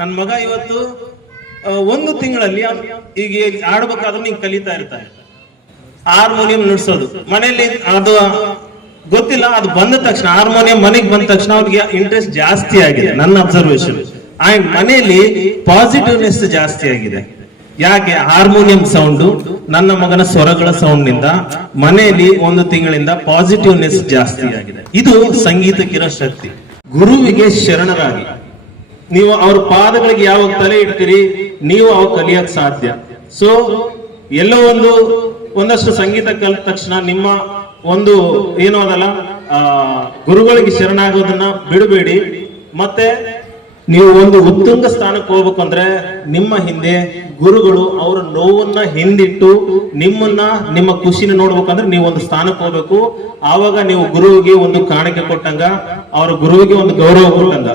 ನನ್ನ ಮಗ ಇವತ್ತು ಒಂದು ತಿಂಗಳಲ್ಲಿ ಈಗ ಆಡ್ಬೇಕಾದ್ರೂ ನೀನ್ ಕಲಿತಾ ಇರ್ತಾನೆ. ಹಾರ್ಮೋನಿಯಂ ನುಡ್ಸೋದು ಮನೆಯಲ್ಲಿ ಅದು ಗೊತ್ತಿಲ್ಲ, ಅದು ಬಂದ ತಕ್ಷಣ ಹಾರ್ಮೋನಿಯಂ ಮನೆಗೆ ಬಂದ ತಕ್ಷಣ ಅವ್ರಿಗೆ ಇಂಟ್ರೆಸ್ಟ್ ಜಾಸ್ತಿ ಆಗಿದೆ. ನನ್ನ ಅಬ್ಸರ್ವೇಷನ್ ಅಂಡ್ ಮನೆಯಲ್ಲಿ ಪಾಸಿಟಿವ್ನೆಸ್ ಜಾಸ್ತಿ ಆಗಿದೆ. ಯಾಕೆ? ಹಾರ್ಮೋನಿಯಂ ಸೌಂಡ್, ನನ್ನ ಮಗನ ಸ್ವರಗಳ ಸೌಂಡ್ ನಿಂದ ಮನೆಯಲ್ಲಿ ಒಂದು ತಿಂಗಳಿಂದ ಪಾಸಿಟಿವ್ನೆಸ್ ಜಾಸ್ತಿ ಆಗಿದೆ. ಇದು ಸಂಗೀತಕ್ಕಿರೋ ಶಕ್ತಿ. ಗುರುವಿಗೆ ಶರಣರಾಗಿ ನೀವು ಅವ್ರ ಪಾದಗಳಿಗೆ ಯಾವಾಗ ತಲೆ ಇಡ್ತೀರಿ ನೀವು ಅವಾಗ ಕಲಿಯಕ್ ಸಾಧ್ಯ. ಸೊ ಎಲ್ಲೋ ಒಂದಷ್ಟು ಸಂಗೀತ ಕಲಿತ ತಕ್ಷಣ ನಿಮ್ಮ ಒಂದು ಏನೋ ಅದಲ್ಲ ಗುರುಗಳಿಗೆ ಶರಣಾಗೋದನ್ನ ಬಿಡಬೇಡಿ. ಮತ್ತೆ ನೀವು ಒಂದು ಉತ್ತುಂಗ ಸ್ಥಾನಕ್ಕೆ ಹೋಗ್ಬೇಕು ಅಂದ್ರೆ ನಿಮ್ಮ ಹಿಂದೆ ಗುರುಗಳು ಅವರ ನೋವನ್ನ ಹಿಂದಿಟ್ಟು ನಿಮ್ಮನ್ನ ನಿಮ್ಮ ಖುಷಿನ ನೋಡ್ಬೇಕಂದ್ರೆ ನೀವು ಒಂದು ಸ್ಥಾನಕ್ಕೆ ಹೋಗ್ಬೇಕು. ಆವಾಗ ನೀವು ಗುರುವಿಗೆ ಒಂದು ಕಾಣಿಕೆ ಕೊಟ್ಟಂಗ, ಅವರ ಗುರುವಿಗೆ ಒಂದು ಗೌರವ ಕೊಟ್ಟಂಗ.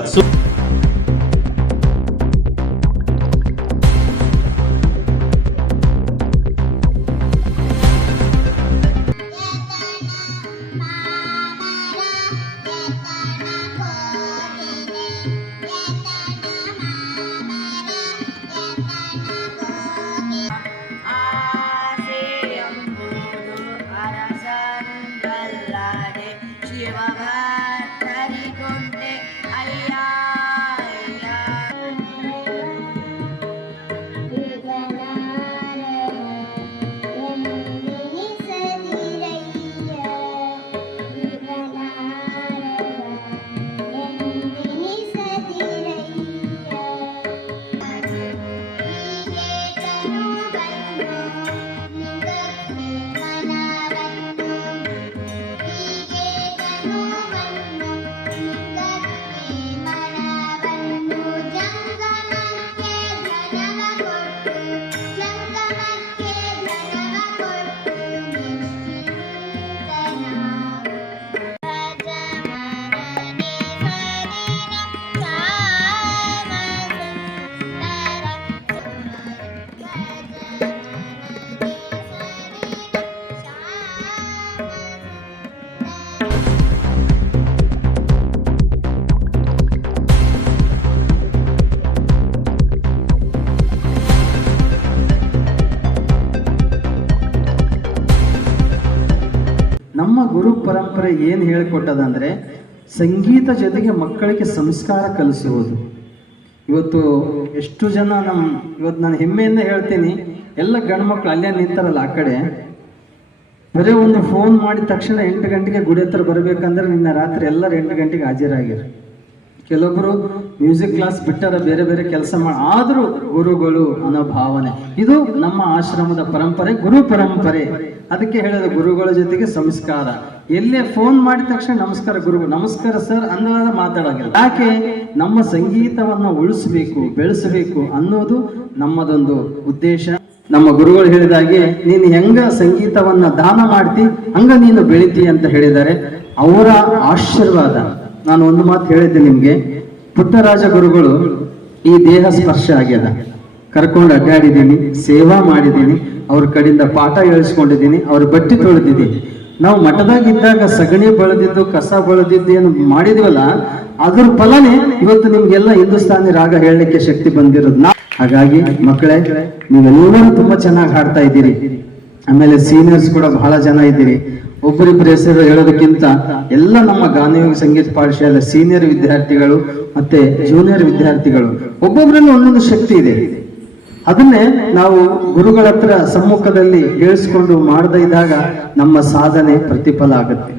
ನಮ್ಮ ಗುರು ಪರಂಪರೆ ಏನು ಹೇಳಿಕೊಟ್ಟದಂದ್ರೆ ಸಂಗೀತ ಜೊತೆಗೆ ಮಕ್ಕಳಿಗೆ ಸಂಸ್ಕಾರ ಕಲಿಸುವುದು. ಇವತ್ತು ಎಷ್ಟು ಜನ ಇವತ್ತು ನಾನು ಹೆಮ್ಮೆಯಿಂದ ಹೇಳ್ತೀನಿ, ಎಲ್ಲ ಗಂಡು ಮಕ್ಕಳು ಅಲ್ಲೇ ನಿಂತಾರಲ್ಲ ಆ ಕಡೆ, ಬರೀ ಒಂದು ಫೋನ್ ಮಾಡಿದ ತಕ್ಷಣ 8 ಗಂಟೆಗೆ ಗುಡಿ ಹತ್ರ ಬರಬೇಕಂದ್ರೆ ನಿನ್ನ ರಾತ್ರಿ ಎಲ್ಲರೂ 8 ಗಂಟೆಗೆ ಹಾಜರಾಗಿರು. ಕೆಲವೊಬ್ಬರು ಮ್ಯೂಸಿಕ್ ಕ್ಲಾಸ್ ಬಿಟ್ಟಾರ, ಬೇರೆ ಬೇರೆ ಕೆಲಸ ಆದರೂ ಗುರುಗಳು ಅನ್ನೋ ಭಾವನೆ. ಇದು ನಮ್ಮ ಆಶ್ರಮದ ಪರಂಪರೆ, ಗುರು ಪರಂಪರೆ. ಅದಕ್ಕೆ ಹೇಳಿದ ಗುರುಗಳ ಜೊತೆಗೆ ಸಂಸ್ಕಾರ. ಎಲ್ಲೇ ಫೋನ್ ಮಾಡಿದ ತಕ್ಷಣ ನಮಸ್ಕಾರ ಗುರುಗಳು, ನಮಸ್ಕಾರ ಸರ್ ಅನ್ನೋದ ಮಾತಾಡೋಂಗಿಲ್ಲ. ಯಾಕೆ? ನಮ್ಮ ಸಂಗೀತವನ್ನು ಉಳಿಸಬೇಕು, ಬೆಳೆಸಬೇಕು ಅನ್ನೋದು ನಮ್ಮದೊಂದು ಉದ್ದೇಶ. ನಮ್ಮ ಗುರುಗಳು ಹೇಳಿದಾಗೆ ನೀನು ಹೆಂಗ ಸಂಗೀತವನ್ನ ದಾನ ಮಾಡ್ತಿ ಹಂಗ ನೀನು ಬೆಳಿತಿ ಅಂತ ಹೇಳಿದ್ದಾರೆ. ಅವರ ಆಶೀರ್ವಾದ. ನಾನು ಒಂದು ಮಾತು ಹೇಳಿದ್ದೆ ನಿಮ್ಗೆ, ಪುಟ್ಟರಾಜ ಗುರುಗಳು ಈ ದೇಹ ಸ್ಪರ್ಶ ಆಗ್ಯದ, ಕರ್ಕೊಂಡು ಅಡ್ಡಾಡಿದ್ದೀನಿ, ಸೇವಾ ಮಾಡಿದ್ದೀನಿ, ಅವ್ರ ಕಡೆಯಿಂದ ಪಾಠ ಹೇಳಿಸ್ಕೊಂಡಿದ್ದೀನಿ, ಅವ್ರ ಬಟ್ಟೆ ತೊಳೆದಿದ್ದೀನಿ. ನಾವು ಮಠದಾಗಿದ್ದಾಗ ಸಗಣಿ ಬೆಳೆದಿದ್ದು, ಕಸ ಬೆಳೆದಿದ್ದು ಏನು ಮಾಡಿದ್ವಲ್ಲ, ಅದ್ರ ಫಲನೇ ಇವತ್ತು ನಿಮ್ಗೆಲ್ಲ ಹಿಂದೂಸ್ತಾನಿ ರಾಗ ಹೇಳಲಿಕ್ಕೆ ಶಕ್ತಿ ಬಂದಿರೋದು. ಹಾಗಾಗಿ ಮಕ್ಕಳೇ, ನೀವೆಲ್ಲರೂ ತುಂಬಾ ಚೆನ್ನಾಗಿ ಹಾಡ್ತಾ ಇದ್ದೀರಿ. ಆಮೇಲೆ ಸೀನಿಯರ್ಸ್ ಕೂಡ ಬಹಳ ಜನ ಇದ್ದೀರಿ. ಒಬ್ಬರಿಬ್ಬರ ಹೆಸರು ಹೇಳೋದಕ್ಕಿಂತ ಎಲ್ಲ ನಮ್ಮ ಗಾನಯೋಗ ಸಂಗೀತ ಪಾಠಶಾಲೆ ಸೀನಿಯರ್ ವಿದ್ಯಾರ್ಥಿಗಳು ಮತ್ತೆ ಜೂನಿಯರ್ ವಿದ್ಯಾರ್ಥಿಗಳು ಒಬ್ಬೊಬ್ಬರಲ್ಲಿ ಒಂದೊಂದು ಶಕ್ತಿ ಇದೆ. ಅದನ್ನೇ ನಾವು ಗುರುಗಳ ಹತ್ರ ಸಮ್ಮುಖದಲ್ಲಿ ಹೇಳಿಸ್ಕೊಂಡು ಮಾಡದೇ ಇದ್ದಾಗ ನಮ್ಮ ಸಾಧನೆ ಪ್ರತಿಫಲ ಆಗುತ್ತೆ.